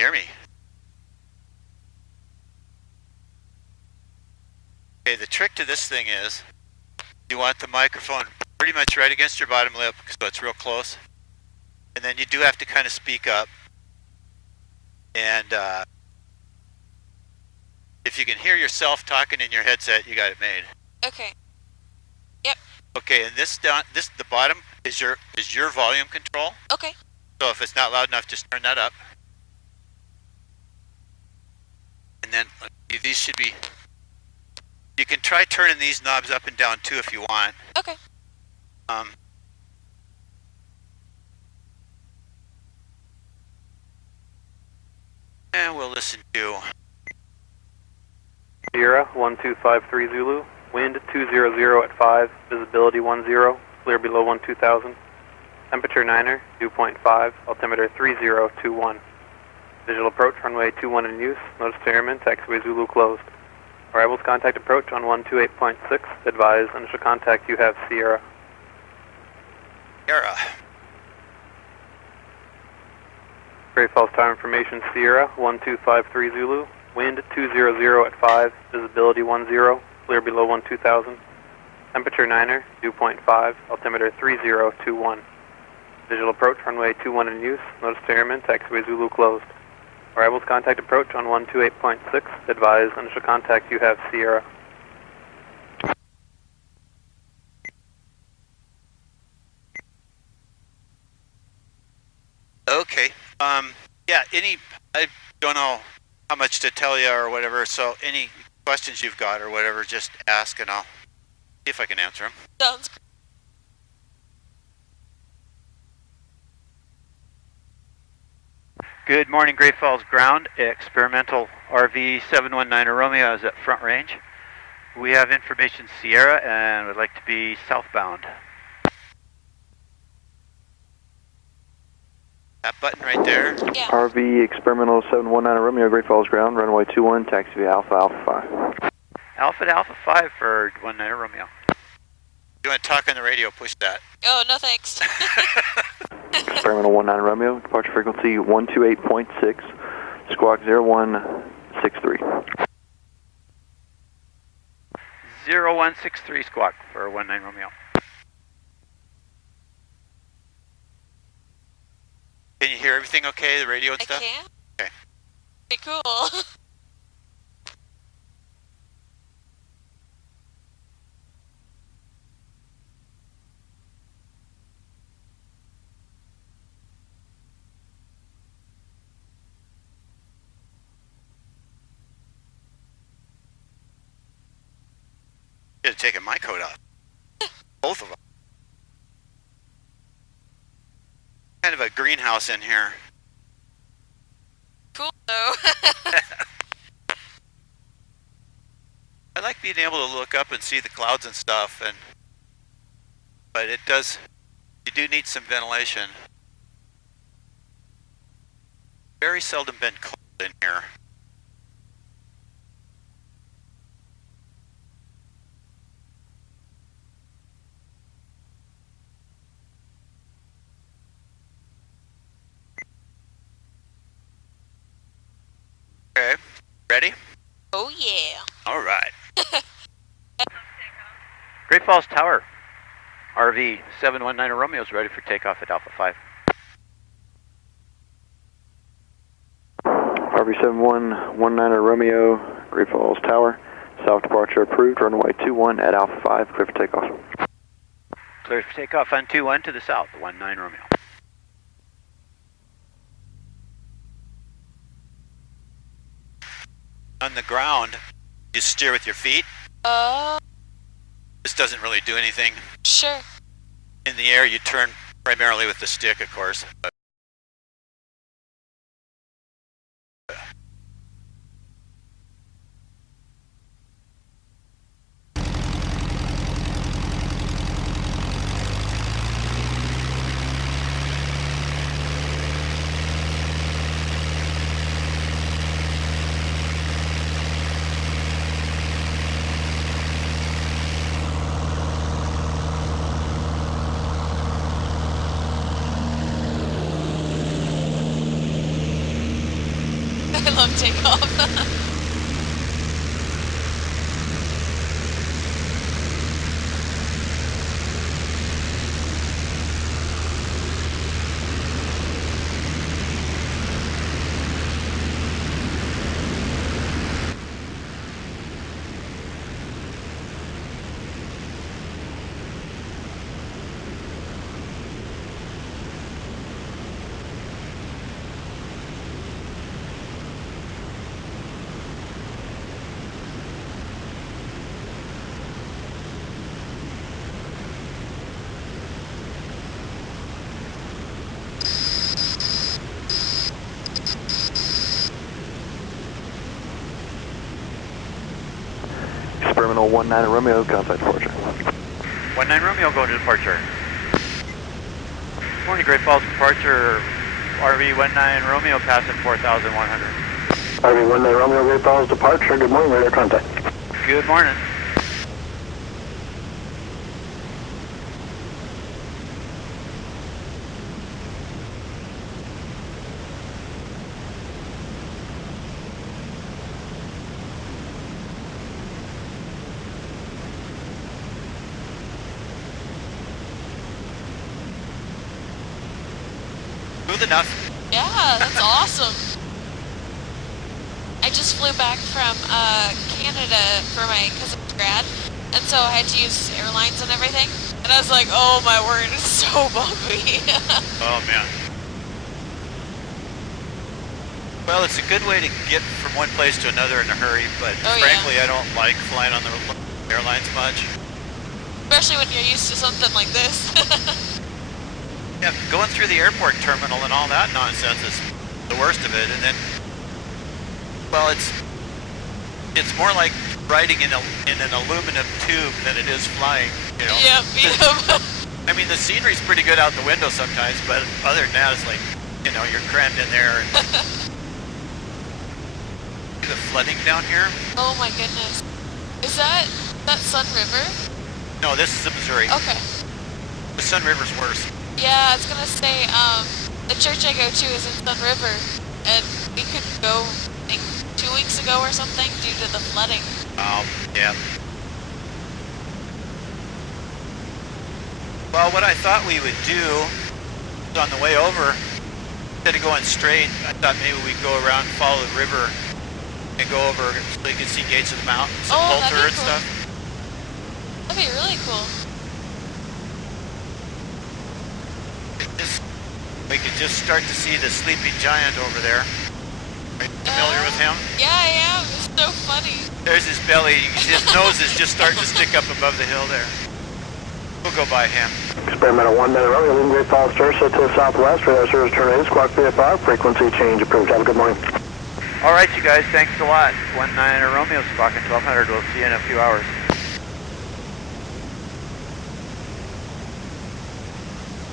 hear me? Okay, the trick to this thing is you want the microphone pretty much right against your bottom lip so it's real close. And then you do have to kind of speak up. And if you can hear yourself talking in your headset, you got it made. Okay. Yep. Okay, and the bottom is your volume control. Okay. So if it's not loud enough, just turn that up. And then these should be. You can try turning these knobs up and down too if you want. Okay. And we'll listen to Sierra 1253 Zulu, wind 200 at 5, visibility 10, clear below 12,000, temperature 9er, dew point 5, altimeter 3021. Visual approach runway 21 in use, notice to airmen, taxiway Zulu closed. Arrivals contact approach on 128.6, advise initial contact you have Sierra. Sierra. Great Falls Tower information Sierra 1253 Zulu, wind 200 at 5, visibility 10, clear below 12,000, temperature 9er, dew point 5, altimeter 3021. Visual approach runway 21 in use, notice to airmen, taxiway Zulu closed. Arrivals contact approach on 128.6, advise initial contact you have Sierra. Okay. Yeah, I don't know how much to tell you or whatever, so any questions you've got or whatever, just ask and I'll see if I can answer them. Sounds great. Good morning, Great Falls Ground. Experimental RV 719 Romeo is at front range. We have information Sierra and would like to be southbound. That button right there. Yeah. RV Experimental 719 Romeo, Great Falls Ground, runway 21, taxi via Alpha Alpha 5. Alpha to Alpha 5 for 19 Romeo. You want to talk on the radio, push that. Oh, no thanks. Experimental 19 Romeo, departure frequency 128.6, squawk 0163. 0163 squawk for 19 Romeo. Can you hear everything okay, the radio and I stuff? can. Okay. Pretty cool. Should have taken my coat off. Both of them. Kind of a greenhouse in here. Cool though. I like being able to look up and see the clouds and stuff, but you do need some ventilation. Very seldom been cold in here. Okay, ready? Oh yeah. All right. Great Falls Tower, RV 719 Romeo is ready for takeoff at Alpha 5. RV 7119 Romeo, Great Falls Tower, south departure approved, runway 21 at Alpha 5, clear for takeoff. Clear for takeoff on 21 to the south, 19 Romeo. On the ground, you steer with your feet. This doesn't really do anything. Sure. In the air, you turn primarily with the stick, of course. But I love takeoff. Experimental 19 Romeo, contact departure. 19 Romeo, go to departure. Morning, Great Falls departure. RV 19 Romeo, passing 4,100. RV 19 Romeo, Great Falls departure. Good morning, radar contact. Good morning. Smooth enough. Yeah, that's awesome. I just flew back from Canada for my cousin's grad, and so I had to use airlines and everything. And I was like, oh my word, it's so bumpy. Oh man. Well, it's a good way to get from one place to another in a hurry, but Oh, yeah. frankly, I don't like flying on the airlines much. Especially when you're used to something like this. Yeah, going through the airport terminal and all that nonsense is the worst of it. And then, well, it's more like riding in an aluminum tube than it is flying. You know. Yep. I mean, the scenery's pretty good out the window sometimes, but other than that, it's like, you know, you're crammed in there. And the flooding down here? Oh my goodness. Is that Sun River? No, this is the Missouri. Okay. The Sun River's worse. Yeah, I was gonna say, the church I go to is in Sun River, and we couldn't go, I think, 2 weeks ago or something due to the flooding. Yeah. Well, what I thought we would do on the way over, instead of going straight, I thought maybe we'd go around, follow the river, and go over so you can see Gates of the Mountains and Oh, that'd Poulter be and cool. stuff. That'd be really cool. We could just start to see the sleeping giant over there. Are you familiar with him? Yeah, I am. It's so funny. There's his belly. His nose is just starting to stick up above the hill there. We'll go by him. Experimental 19 Romeo, leaving Great Falls Church to the southwest. Radar service terminated. Squawk VFR. Frequency change approved. Have a good morning. All right, you guys, thanks a lot. 19 Romeo, squawking 1200. We'll see you in a few hours.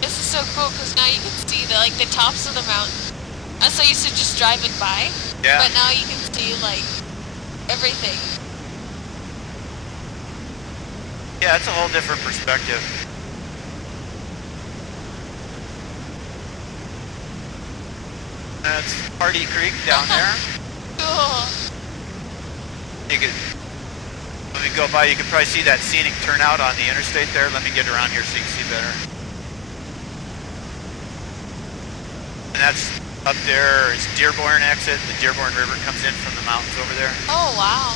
This is so cool because now you can see the tops of the mountain. I'm so used to just driving by, Yeah. but now you can see everything. Yeah, it's a whole different perspective. That's Hardy Creek down there. Cool. You could, when we go by, you could probably see that scenic turnout on the interstate there. Let me get around here so you can see better. And that's up there is Dearborn exit. The Dearborn River comes in from the mountains over there. Oh, wow.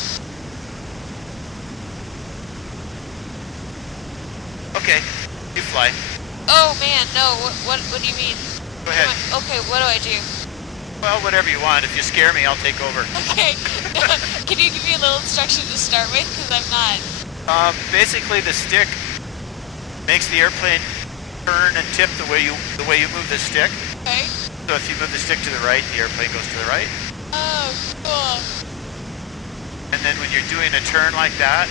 Okay, you fly. Oh, man, no. What do you mean? Go ahead. Okay, what do I do? Well, whatever you want. If you scare me, I'll take over. Okay. Can you give me a little instruction to start with? Because I'm not. Basically, the stick makes the airplane turn and tip the way you move the stick. Okay. So if you move the stick to the right, the airplane goes to the right. Oh, cool. And then when you're doing a turn like that,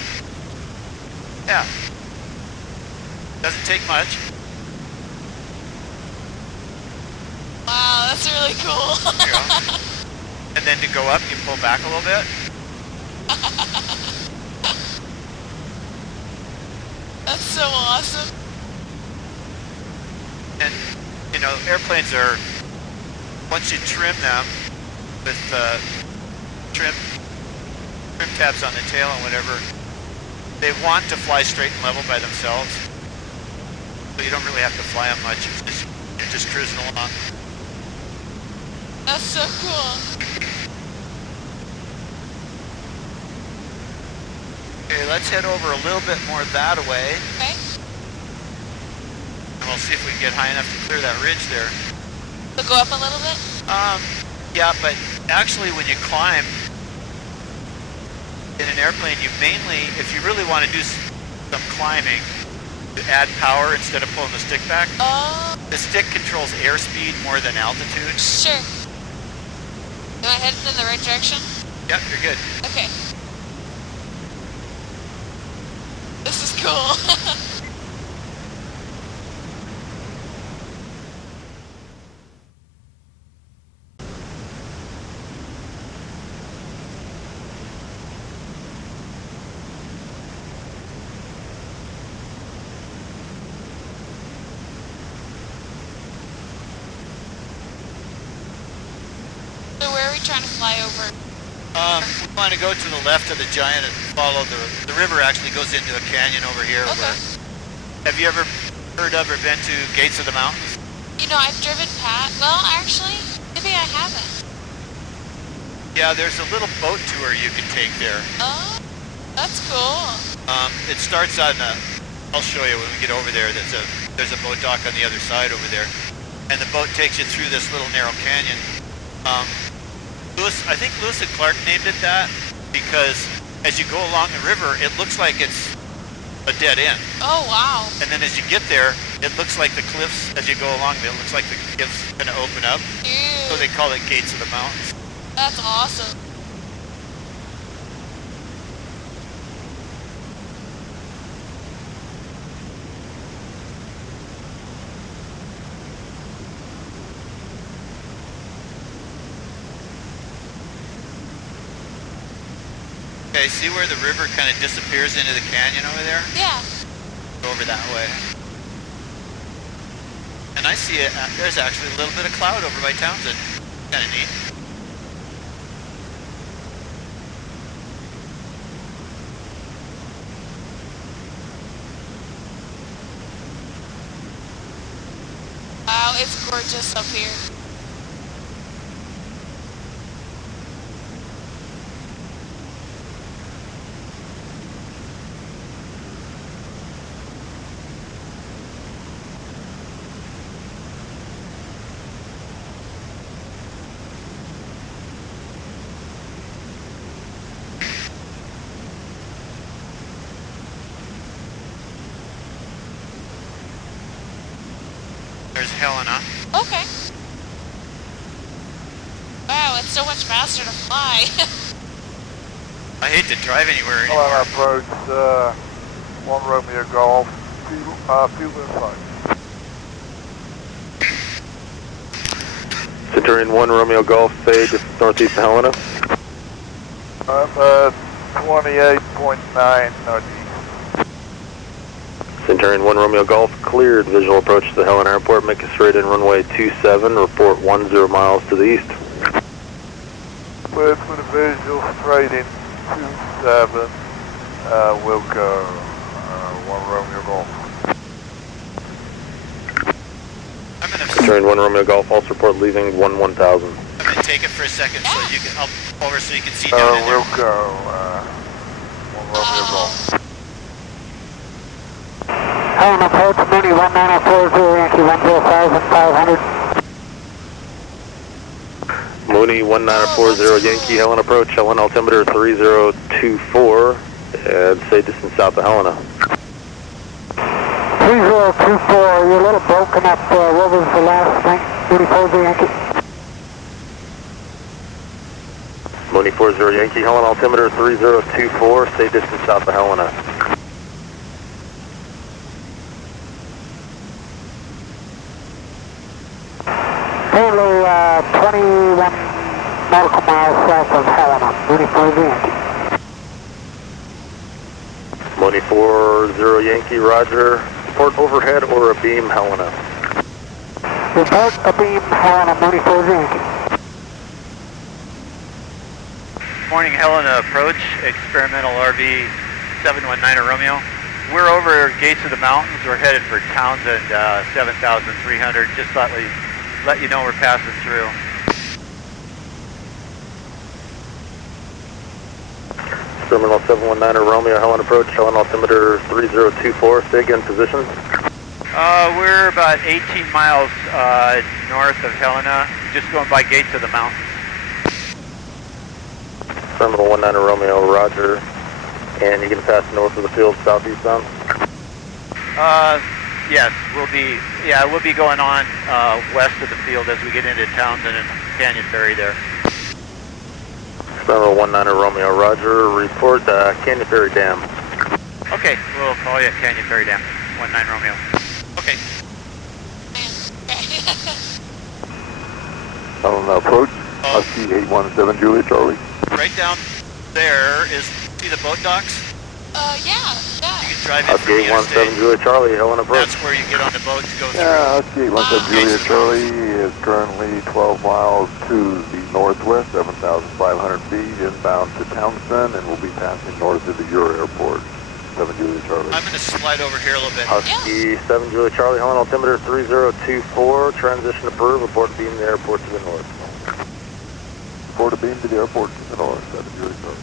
yeah, doesn't take much. Wow, that's really cool. There you go. And then to go up, you pull back a little bit. That's so awesome. And, you know, airplanes are, once you trim them, with trim tabs on the tail and whatever, they want to fly straight and level by themselves. So you don't really have to fly them much. You're just cruising along. That's so cool. Okay, let's head over a little bit more that way. Okay. And we'll see if we can get high enough to clear that ridge there. So go up a little bit? Yeah, but actually when you climb in an airplane, you mainly, if you really want to do some climbing, to add power instead of pulling the stick back, the stick controls airspeed more than altitude. Sure. Am I headed in the right direction? Yep, you're good. Okay. This is cool. So where are we trying to fly over? We want to go to the left of the giant and follow the river. Actually goes into a canyon over here. Okay. Have you ever heard of or been to Gates of the Mountains? You know, I've driven past. Well, actually, maybe I haven't. Yeah, there's a little boat tour you can take there. Oh, that's cool. It starts on I'll show you when we get over there. There's a boat dock on the other side over there, and the boat takes you through this little narrow canyon. I think Lewis and Clark named it that because as you go along the river, it looks like it's a dead end. Oh, wow. And then as you get there, it looks like the cliffs, as you go along, it looks like the cliffs kind of open up. So Dude, they call it Gates of the Mountains. that's awesome. Okay, see where the river kind of disappears into the canyon over there? Yeah. Go over that way. And I see it, there's actually a little bit of cloud over by Townsend. Kind of neat. Wow, it's gorgeous up here. There's Helena. Okay. Wow, it's so much faster to fly. I hate to drive anywhere anymore. Hello, approach 1 Romeo Golf, fuel inside. Centurion 1 Romeo Golf, fade northeast of Helena. 28.9 northeast. Centurion 1 Romeo Golf, cleared visual approach to the Helena Airport. Make a straight in runway 27, report 10 miles to the east. Cleared for the visual, straight in 27, we'll go 1 Romeo Golf. I'm gonna Centurion 1 Romeo Golf, also report leaving 1000. I'm gonna take it for a second so you can, I'll pull over so you can see down in there. We'll go 1 Romeo Golf. Helena approach, Mooney 1940, Yankee 105,500. Mooney 1940 Yankee, Helena approach, Helena altimeter 3024, and say distance south of Helena. 3024, you're a little broken up there. What was the last thing? Mooney 40 Yankee. Mooney 40 Yankee, Helena altimeter 3024, say distance south of Helena. Currently 21 nautical miles south of Helena. Mooney 40 Yankee. Mooney 40 Yankee, roger. Report overhead or abeam Helena. Report abeam Helena, Mooney 40 Yankee. Morning, Helena approach, experimental RV 719 Romeo. We're over Gates of the Mountains. We're headed for Townsend, 7,300. Just thought we'd let you know we're passing through. Experimental 719 Romeo, Helen approach, Helen altimeter 3024, stay again position. We're about 18 miles north of Helena, just going by Gates of the Mountains. Experimental 19 Romeo, roger. And you're going to pass north of the field, southeast bound? Yes, we'll be going on west of the field as we get into Townsend and Canyon Ferry there. Experimental 19 Romeo, roger. Report Canyon Ferry Dam. Okay, we'll call you at Canyon Ferry Dam, 19 Romeo. Okay. Helena approach, Husky 817 Juliet Charlie. Right down there is, see the boat docks? Yeah. You can drive in from Husky the 817 interstate. Juliet Charlie, Helen approach. That's where you get on the boat to go through. Yeah, Husky 817 Juliet Charlie is currently 12 miles to the northwest, 7,500 feet, inbound to Townsend, and we'll be passing north of the Euro Airport. 7 Juliet Charlie. I'm going to slide over here a little bit. Husky 7 Juliet Charlie, Helen altimeter 3024, transition approved, report beam the airport to the north. Report a beam to the airport to the north, 7 Juliet Charlie.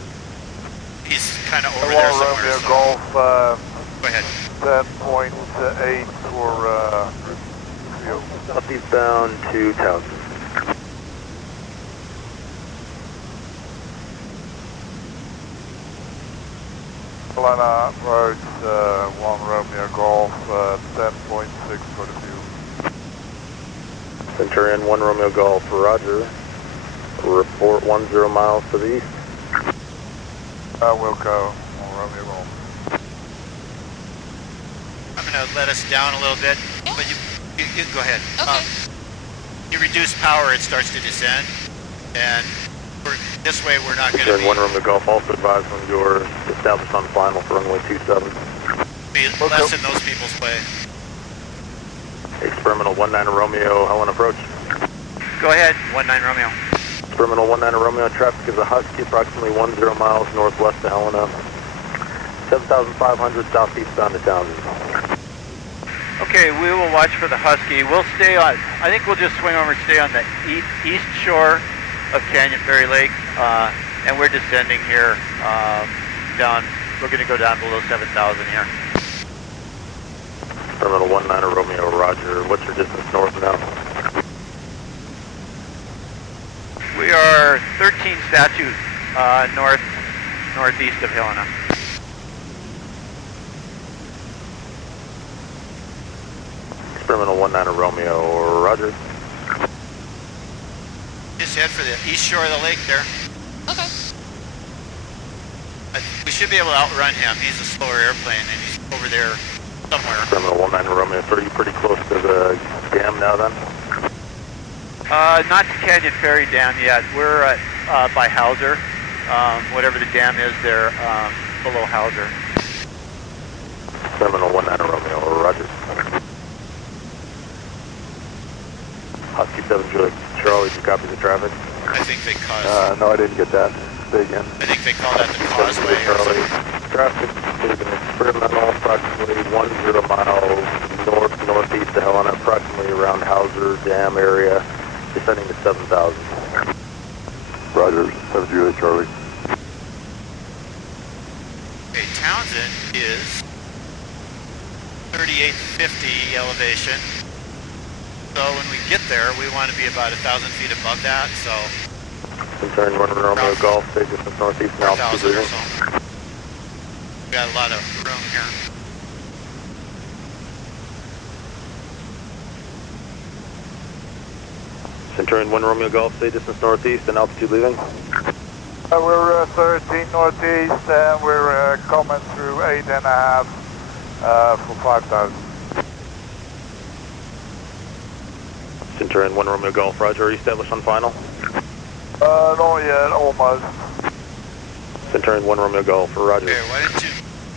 He's kind of over there somewhere. Romeo So. Golf, Go ahead. 10.8 for field. Southeast bound to Townsend. Helena approach, 1 Romeo Golf, 10.6 for the field. Centurion 1 Romeo Golf, roger. Report 10 miles to the east. We'll go 1 Romeo Golf. I'm going to let us down a little bit, Yeah. but you can go ahead. Okay. You reduce power, it starts to descend, and this way we're not going to Centurion 1 Romeo Golf, also advised when you're established on final for runway 27. be less in those people's way. Experimental 19 Romeo, Helen approach. Go ahead, 19 Romeo. Experimental 19 Romeo, traffic is a Husky, approximately 10 miles northwest of Helena. 7,500 southeast bound to Townsend. Okay, we will watch for the Husky. We'll stay on, I think we'll just swing over and stay on the east shore of Canyon Ferry Lake, and we're descending here down, we're going to go down below 7,000 here. Experimental 19 Romeo, roger. What's your distance north now? We are 13 statues northeast of Helena. Experimental 19 Romeo, roger. Just head for the east shore of the lake there. Okay. We should be able to outrun him. He's a slower airplane, and he's over there somewhere. Experimental 19 Romeo, so are you pretty close to the dam now then? Not to Canyon Ferry Dam yet. We're at, by Hauser. Whatever the dam is there, below Hauser. Experimental 19 Romeo, roger. Husky 7 Juliet Charlie, you copy the traffic? I think they caused. No, I didn't get that. Say again. I think they call that the 7 causeway Juliet or Charlie. something. Traffic is an experimental, approximately 10 miles northeast of Helena, approximately around Hauser Dam area, descending to 7,000. Roger, 7 Juliet Charlie. Okay, Townsend is 3850 elevation. So when we get there, we want to be about 1,000 feet above that. So Concern 1 Romeo Golf, stay distance northeast and altitude 4,000 or leaving. so. We got a lot of room here. Centurion 1 Romeo Golf, stay distance northeast and altitude leaving. We're 13 northeast and we're coming through 8.5 for 5,000. Centurion 1 Romeo Golf, roger. Are you established on final? Not yet, almost. Centurion 1 Romeo Golf, roger. Okay, why don't you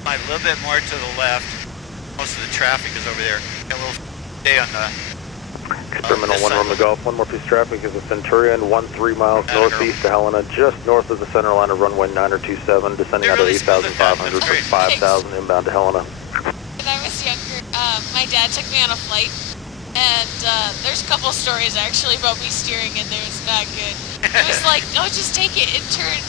slide a little bit more to the left? Most of the traffic is over there. And we'll stay on the Experimental this 1 side. Romeo Golf, one more piece of traffic is a Centurion, 13 miles Atta girl. northeast to Helena, just north of the center line of runway 927, descending They're out of really smooth at that. 8,500 That's for great. 5,000 inbound to Helena. When I was younger, my dad took me on a flight, and there's a couple stories actually about me steering, and there's not good. It was like, oh, just take it and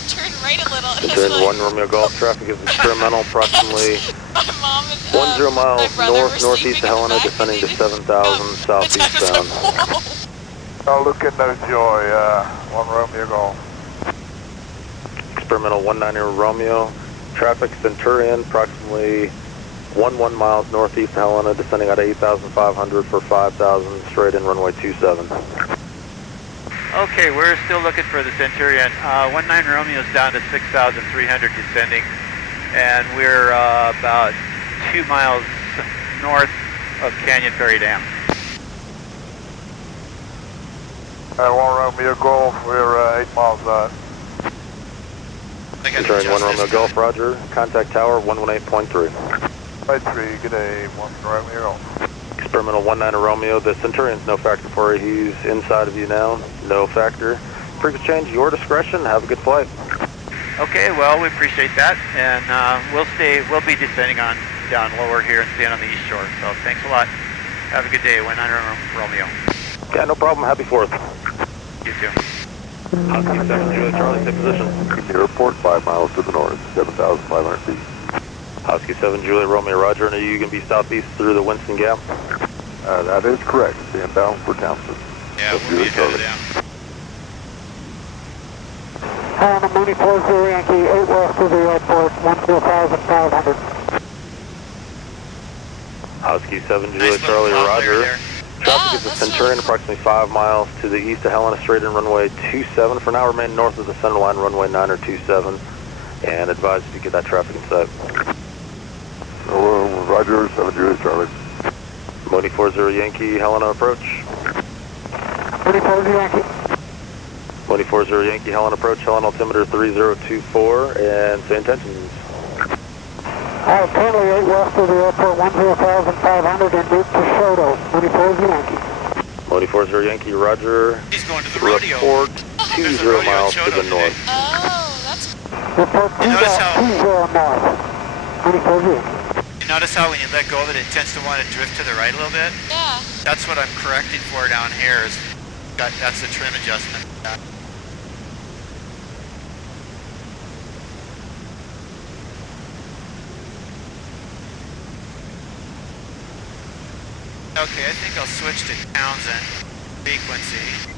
turn right a little. And Then like, 1 Romeo Golf, traffic is experimental, approximately my mom and 10 my miles brother were northeast sleeping to in the Helena, back, descending and to they didn't 7,000 know. southeast My dad was bound. like, whoa. Oh, look at no joy, 1 Romeo Golf. Experimental 19 Romeo, traffic Centurion, approximately 11 miles northeast to Helena, descending out of 8,500 for 5,000, straight in runway 27. Okay, we're still looking for the Centurion. 19 Romeo's down to 6,300 descending, and we're about 2 miles north of Canyon Ferry Dam. 1 Romeo Golf, we're 8 miles out. I got Centurion 1 adjust Romeo this Golf, roger. Contact tower 118.3. Right 3, good day, 1 Romeo Golf. Experimental 19 Romeo, the Centurion's no factor for you. He's inside of you now, no factor. Frequency change, your discretion. Have a good flight. Okay, well, we appreciate that, and we'll be descending on down lower here and staying on the east shore. So thanks a lot. Have a good day, 19 Romeo. Yeah, no problem. Happy 4th. You too. Husky 7 Juliet Charlie, take position. Airport 5 miles to the north, 7,500 feet. Husky 7 Juliet Romeo, roger. And are you going to be southeast through the Winston Gap? That is correct. Stand bound for Townsend. Yeah, That's we'll be Juliet ahead of Charlie. them. And Mooney 40 Yankee, 8 west of the airport, 14,500. Husky 7 Nice Juliet little Charlie, cloud layer roger. there. Traffic Yeah, is the that's Centurion, really cool. approximately 5 miles to the east of Helena, straight in runway 27. For now, remain north of the center line, runway 927. And advise if you get that traffic in sight. Roger, 7 Juliet Charlie. Mooney 40 Yankee, Helena approach. Mooney 40 Yankee. Mooney 40 Yankee, Helena approach, Helena altimeter 3024, and say intentions. Currently 8 west of the airport, 10,500 en route to Shoto. Mooney 40 Yankee. Mooney 40 Yankee, roger. He's going to the rodeo. Report There's a 20 rodeo miles in to Choteau the today. north. Oh, that's Report You notice how- 2.20 north. Mooney 40 Yankee. You notice how when you let go of it, it tends to want to drift to the right a little bit? yeah. That's what I'm correcting for down here. That's the trim adjustment. Okay, I think I'll switch to Townsend frequency.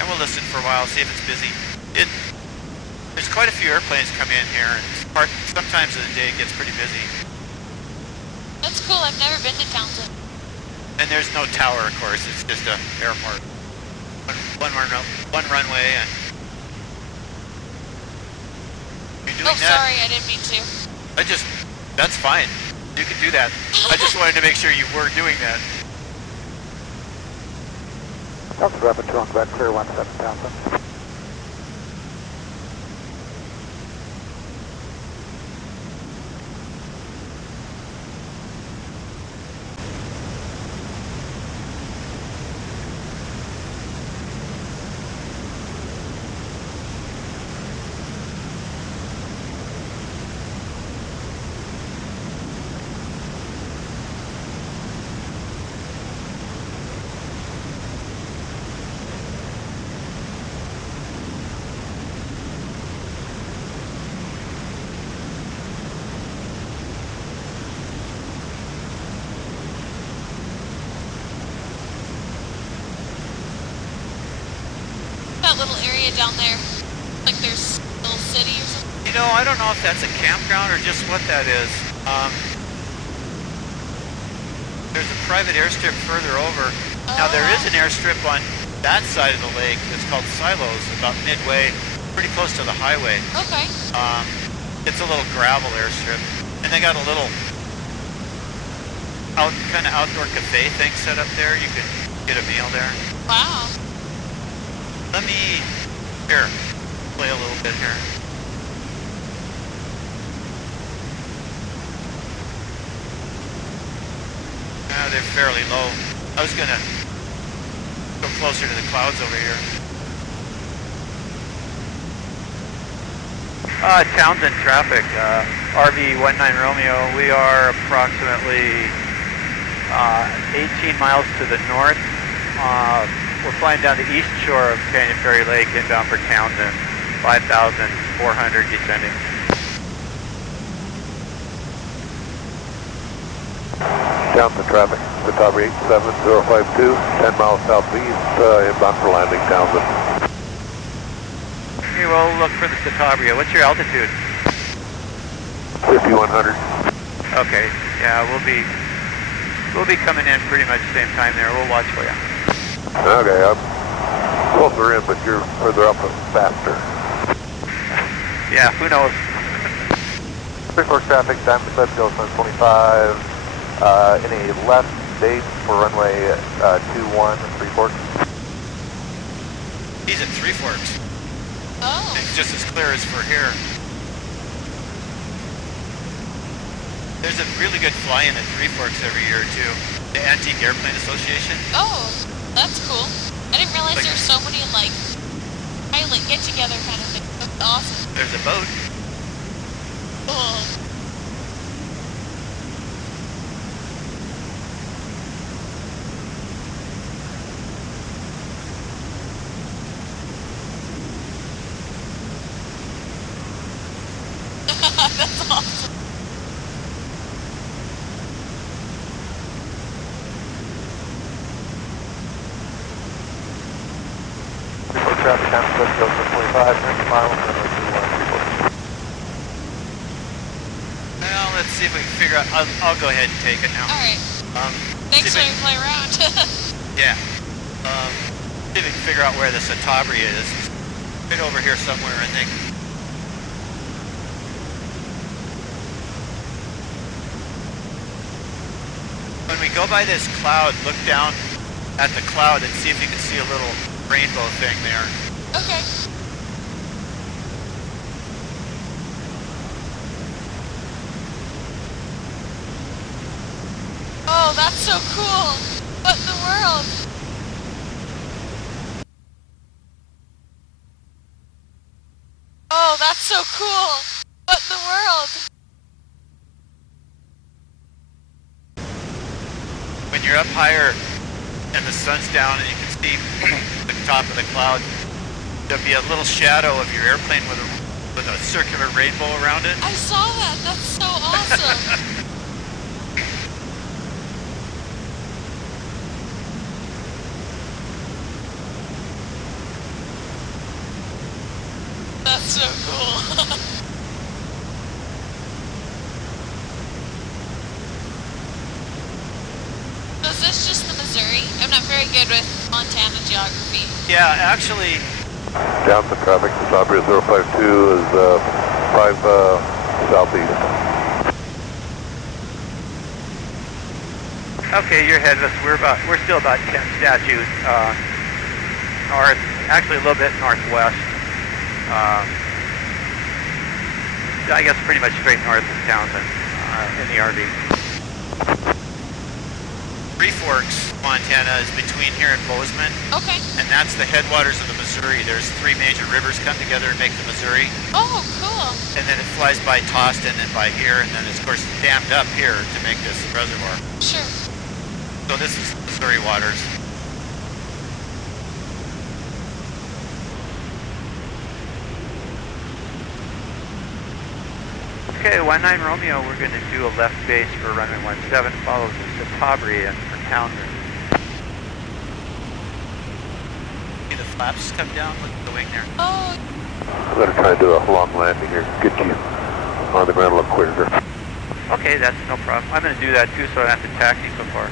And we'll listen for a while, see if it's busy. There's quite a few airplanes come in here, and sometimes of the day it gets pretty busy. That's cool. I've never been to Townsend. And there's no tower, of course. It's just a airport. One runway, and you're doing Oh, that. sorry, I didn't mean to. That's fine. You can do that. I just wanted to make sure you were doing that. Delta Rapid 2 on Quebec, clear 17 Townsend. That little area down there. Like there's a little city or something. You know, I don't know if that's a campground or just what that is. There's a private airstrip further over. Now there is an airstrip on that side of the lake that's called Silos, about midway, pretty close to the highway. Okay. It's a little gravel airstrip, and they got a little kind of outdoor cafe thing set up there. You could get a meal there. Wow. Let me play a little bit here. they're fairly low. I was gonna go closer to the clouds over here. Townsend traffic, RV 19 Romeo. We are approximately 18 miles to the north. We're flying down the east shore of Canyon Ferry Lake, inbound for Townsend, 5,400 descending. Townsend traffic, Catawba 87052, 10 miles southeast, inbound for landing, Townsend. Okay, we'll look for the Catawba. What's your altitude? 5100. Okay, yeah, we'll be coming in pretty much the same time there. We'll watch for you. Okay, I'm closer in, but you're further up and faster. Yeah, who knows? 34 traffic, time to set, go from 25. Any left base for runway 21, 3 Forks? He's at Three Forks. Oh. It's just as clear as for here. There's a really good fly-in at Three Forks every year too. The Antique Airplane Association. Oh, that's cool. I didn't realize there's so many like pilot get-together kind of things. That's awesome. There's a boat. Oh. That's awesome. Traffic, time to set, go from 25, 10 miles, runway 21, 3 Forks. Well, let's see if we can figure out. I'll go ahead and take it now. All right. Thanks see for if we- letting me play around. Yeah. See if we can figure out where the Satabria is. Right over here somewhere, I think. When we go by this cloud, look down at the cloud and see if you can see a little rainbow thing there. Okay. Oh, that's so cool. What in the world? Oh, that's so cool. What in the world? When you're up higher and the sun's down and you can see the top of the cloud, there'll be a little shadow of your airplane with a circular rainbow around it. I saw that. That's so awesome. That's so cool. So is this just the Missouri? I'm not very good with Montana geography. Yeah, actually, Townsend traffic, Catawba 052 is 5 southeast. Okay, you're ahead of us. We're still about 10 statues north, actually a little bit northwest. I guess pretty much straight north of Townsend in the RV. Three Forks, Montana is between here and Bozeman, Okay. and that's the headwaters of the Missouri. There's three major rivers come together and make the Missouri, Oh, cool. and then it flies by Townsend and by here, and then it's of course dammed up here to make this reservoir. Sure. So this is Missouri waters. Okay, 19 Romeo, we're going to do a left base for runway 17, follows the Satabria for Townsend. See the flaps come down? Look at the wing there. Oh, I'm going to try to do a long landing here, get you on the ground a little quicker. Okay, that's no problem. I'm going to do that too, so I don't have to taxi so far.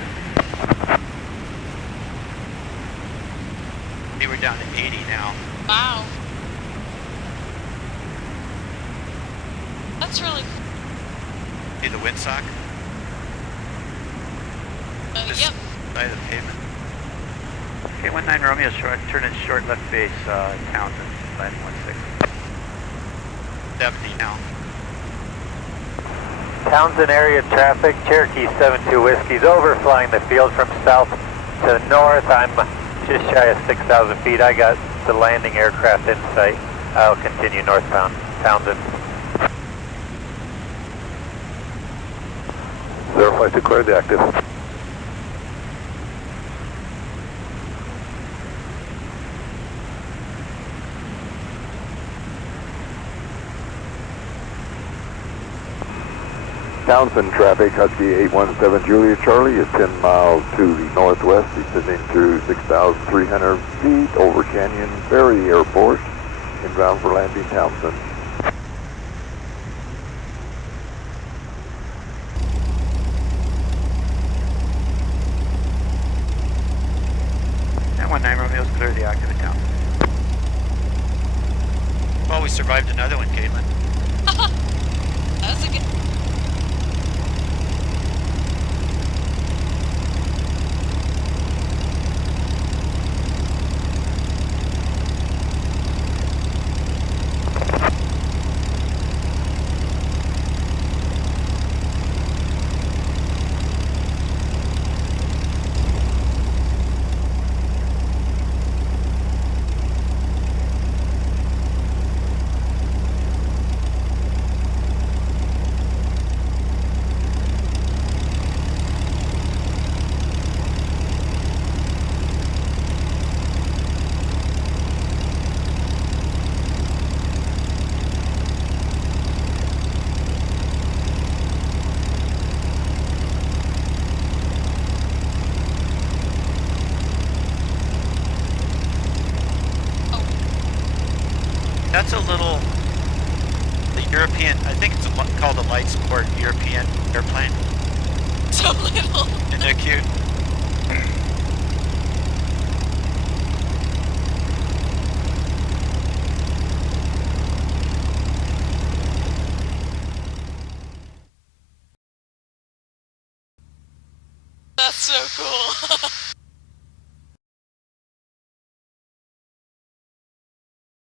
See, we're down to 80 now. wow. That's really cool. See the windsock? Just Yep. by the pavement. Okay, 19 Romeo, turn in short left base, Townsend, landing 16. 70 now. Townsend area traffic, Cherokee 72 Whiskey's overflying the field from south to north. I'm just shy of 6,000 feet. I got the landing aircraft in sight. I'll continue northbound, Townsend. Zero flight declared active. Townsend traffic, Husky 817 Juliet Charlie is 10 miles to the northwest, descending through 6,300 feet over Canyon Ferry Airport, inbound for landing Townsend. And 19 Romeo's clear the active at Townsend. Well, we survived another one, Caitlin. That was a good. That's a little, the European, I think it's called a light sport European airplane. So little. And they're cute. That's so cool.